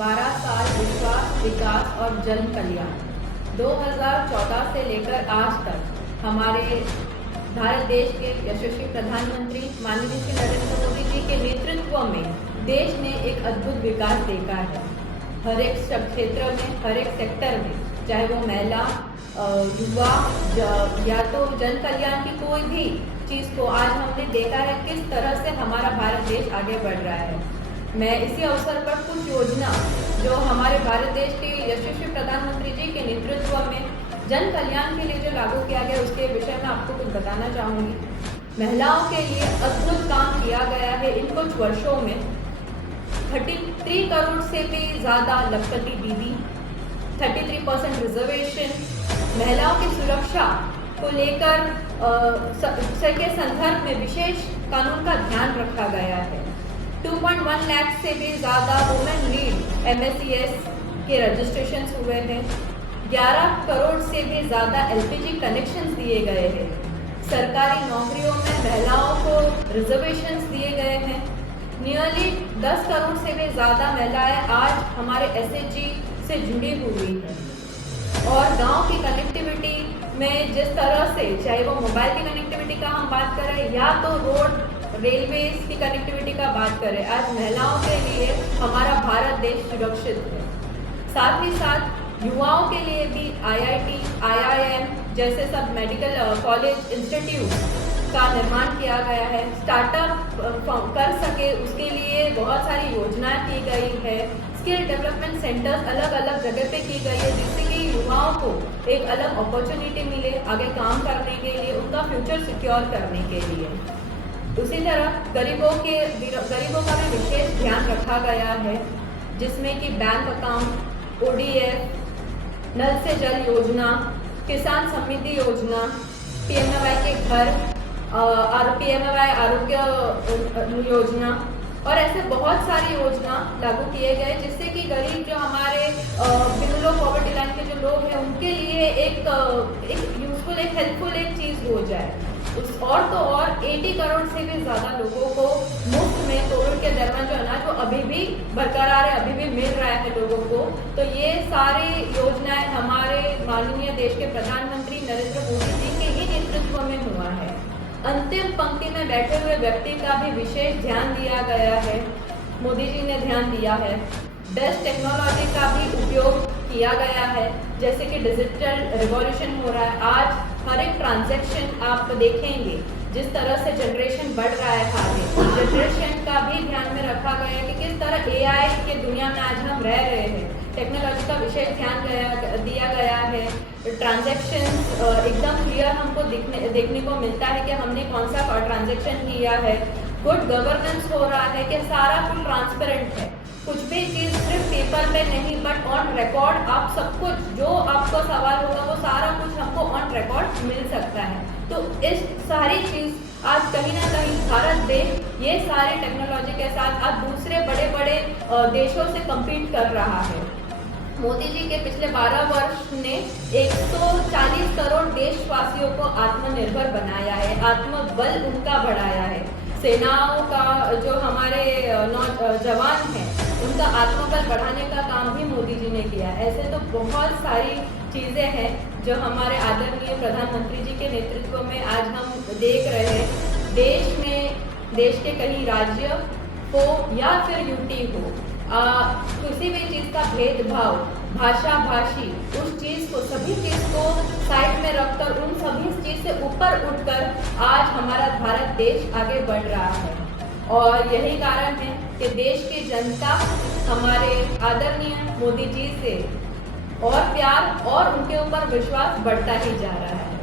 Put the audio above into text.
12 साल विश्वास, विकास और जन कल्याण। 2014 से लेकर आज तक हमारे भारत देश के यशस्वी प्रधानमंत्री माननीय श्री नरेंद्र मोदी जी के नेतृत्व में देश ने एक अद्भुत विकास देखा है। हर एक क्षेत्र में, हर एक सेक्टर में, चाहे वो महिला, युवा या तो जन कल्याण की कोई भी चीज़ को आज हमने देखा है किस तरह से हमारा भारत देश आगे बढ़ रहा है। मैं इसी अवसर पर कुछ योजना जो हमारे भारत देश के यशस्वी प्रधानमंत्री जी के नेतृत्व में जन कल्याण के लिए जो लागू किया गया उसके विषय में आपको कुछ बताना चाहूँगी। महिलाओं के लिए अद्भुत काम किया गया है इन कुछ वर्षों में। 33 करोड़ से भी ज़्यादा लखपति दीदी, 33% रिजर्वेशन, महिलाओं की सुरक्षा को लेकर के संदर्भ में विशेष कानून का ध्यान रखा गया है। 2.1 लाख से भी ज़्यादा वुमेन लीड MSES के रजिस्ट्रेशन हुए हैं। 11 करोड़ से भी ज़्यादा LPG कनेक्शंस दिए गए हैं। सरकारी नौकरियों में महिलाओं को रिजर्वेशंस दिए गए हैं। नियरली 10 करोड़ से भी ज़्यादा महिलाएं आज हमारे SHG से जुड़ी हुई हैं। और गांव की कनेक्टिविटी में जिस तरह से, चाहे वो मोबाइल की कनेक्टिविटी का हम बात करें या तो रोड रेलवे की कनेक्टिविटी का बात करें, आज महिलाओं के लिए हमारा भारत देश सुरक्षित है। साथ ही साथ युवाओं के लिए भी IIT, IIM जैसे सब मेडिकल कॉलेज इंस्टीट्यूट का निर्माण किया गया है। स्टार्टअप कर सके उसके लिए बहुत सारी योजनाएं की गई है। स्किल डेवलपमेंट सेंटर्स अलग अलग जगह पे की गई है जिससे कि युवाओं को एक अलग अपॉर्चुनिटी मिले आगे काम करने के लिए, उनका फ्यूचर सिक्योर करने के लिए। उसी तरह गरीबों का भी विशेष ध्यान रखा गया है जिसमें कि बैंक अकाउंट, ODF, नल से जल योजना, किसान समृद्धि योजना, PMAY के घर और PMAY आरोग्य योजना और ऐसे बहुत सारी योजना लागू किए गए जिससे कि गरीब जो हमारे बिलो पॉवर्टी लाइन के जो लोग हैं उनके लिए एक यूजफुल, एक हेल्पफुल एक चीज़ हो जाए। और तो और 80 करोड़ से भी ज़्यादा लोगों को मुफ्त में कोविड के दौरान जो अनाज वो अभी भी बरकरार है, अभी भी मिल रहा है लोगों को। तो ये सारी योजनाएं हमारे माननीय देश के प्रधानमंत्री नरेंद्र मोदी जी के ही नेतृत्व में हुआ है। अंतिम पंक्ति में बैठे हुए व्यक्ति का भी विशेष ध्यान दिया गया है, मोदी जी ने ध्यान दिया है। बेस्ट टेक्नोलॉजी का भी उपयोग किया गया है, जैसे कि डिजिटल रिवॉल्यूशन हो रहा है। आज हर एक ट्रांजैक्शन आप देखेंगे जिस तरह से जनरेशन बढ़ रहा है, आगे जनरेशन का भी ध्यान में रखा गया है कि किस तरह AI के दुनिया में आज हम रह रहे हैं। टेक्नोलॉजी का विशेष ध्यान दिया गया है। ट्रांजैक्शन एकदम क्लियर हमको देखने को मिलता है कि हमने कौन सा ट्रांजैक्शन किया है। गुड गवर्नेंस हो रहा है कि सारा कुछ ट्रांसपेरेंट है, कुछ भी चीज़ सिर्फ पेपर पे नहीं बट ऑन रिकॉर्ड आप सब कुछ जो आपको सवाल होगा वो सारा कुछ हमको ऑन रिकॉर्ड मिल सकता है। तो इस सारी चीज़ आज कहीं ना कहीं भारत देश ये सारे टेक्नोलॉजी के साथ आज दूसरे बड़े बड़े देशों से कम्पीट कर रहा है। मोदी जी के पिछले 12 वर्ष ने 140 करोड़ देशवासियों को आत्मनिर्भर बनाया है, आत्मबल उनका बढ़ाया है। सेनाओं का जो हमारे जवान हैं उनका आत्मबल बढ़ाने का काम भी मोदी जी ने किया। ऐसे तो बहुत सारी चीज़ें हैं जो हमारे आदरणीय प्रधानमंत्री जी के नेतृत्व में आज हम देख रहे हैं। देश में, देश के कहीं राज्य हो या फिर यूटी हो, किसी भी चीज़ का भेदभाव, भाषा भाषी, उस चीज़ को, सभी चीज़ को साइड में रखकर उन सभी चीज़ से ऊपर उठकर आज हमारा भारत देश आगे बढ़ रहा है। और यही कारण है कि देश की जनता हमारे आदरणीय मोदी जी से और प्यार और उनके ऊपर विश्वास बढ़ता ही जा रहा है।